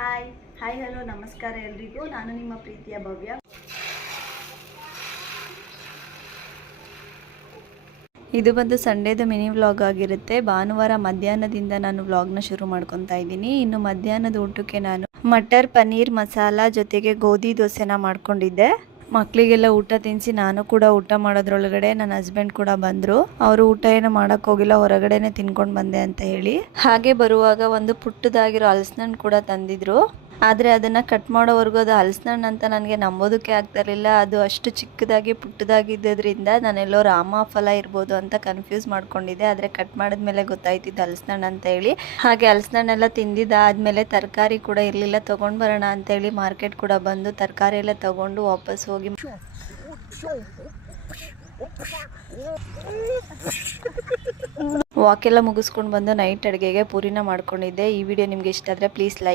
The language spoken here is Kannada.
ಹಾಯ್ ಹಾಯ್ ಹಲೋ ನಮಸ್ಕಾರ ಎಲ್ರಿಗೂ. ನಾನು ನಿಮ್ಮ ಪ್ರೀತಿಯ ಭವ್ಯ. ಇದು ಬಂದು ಸಂಡೇದು ಮಿನಿ ವ್ಲಾಗ್ ಆಗಿರುತ್ತೆ. ಭಾನುವಾರ ಮಧ್ಯಾಹ್ನದಿಂದ ನಾನು ವ್ಲಾಗ್ನ ಶುರು ಮಾಡ್ಕೊತಾ ಇದ್ದೀನಿ. ಇನ್ನು ಮಧ್ಯಾಹ್ನದ ಊಟಕ್ಕೆ ನಾನು ಮಟರ್ ಪನ್ನೀರ್ ಮಸಾಲ ಜೊತೆಗೆ ಗೋಧಿ ದೋಸೆನ ಮಾಡ್ಕೊಂಡಿದ್ದೆ. ಮಕ್ಕಳಿಗೆಲ್ಲ ಊಟ ತಿನ್ನಿಸಿ ನಾನು ಕೂಡ ಊಟ ಮಾಡೋದ್ರೊಳಗಡೆ ನನ್ನ ಹಸ್ಬೆಂಡ್ ಕೂಡ ಬಂದರು. ಅವರು ಊಟ ಏನು ಮಾಡೋಕ್ಕೆ ಹೋಗಿಲ್ಲ, ಹೊರಗಡೆನೆ ತಿನ್ಕೊಂಡು ಬಂದೆ ಅಂತ ಹೇಳಿ. ಹಾಗೆ ಬರುವಾಗ ಒಂದು ಪುಟ್ಟದಾಗಿರೋ ಹಲಸಿನಣ್ಣು ಕೂಡ ತಂದಿದ್ರು. ಆದರೆ ಅದನ್ನು ಕಟ್ ಮಾಡೋವರೆಗೂ ಅದು ಹಲಸಿನಣ್ಣು ಅಂತ ನನಗೆ ನಂಬೋದಕ್ಕೆ ಆಗ್ತಾ ಇರಲಿಲ್ಲ. ಅದು ಅಷ್ಟು ಚಿಕ್ಕದಾಗಿ ಪುಟ್ಟದಾಗಿದ್ದರಿಂದ ನಾನೆಲ್ಲೋ ರಾಮಫಲ ಇರ್ಬೋದು ಅಂತ ಕನ್ಫ್ಯೂಸ್ ಮಾಡ್ಕೊಂಡಿದ್ದೆ. ಆದರೆ ಕಟ್ ಮಾಡಿದ್ಮೇಲೆ ಗೊತ್ತಾಯ್ತಿದ್ದು ಹಲಸಿನಣ್ಣು ಅಂತ ಹೇಳಿ. ಹಾಗೆ ಹಲಸಿನಣ್ಣೆಲ್ಲ ತಿಂದಿದ್ದಾದಮೇಲೆ ತರಕಾರಿ ಕೂಡ ಇರಲಿಲ್ಲ, ತೊಗೊಂಡು ಬರೋಣ ಅಂತೇಳಿ ಮಾರ್ಕೆಟ್ ಕೂಡ ಬಂದು ತರಕಾರಿ ಎಲ್ಲ ತೊಗೊಂಡು ವಾಪಸ್ ಹೋಗಿ ವಾಕೆಲ್ಲ ಮುಗಿಸ್ಕೊಂಡು ಬಂದು ನೈಟ್ ಅಡುಗೆಗೆ ಪೂರಿನ ಮಾಡ್ಕೊಂಡಿದ್ದೆ. ಈ ವಿಡಿಯೋ ನಿಮಗೆ ಇಷ್ಟ ಆದರೆ ಪ್ಲೀಸ್ ಲೈಕ್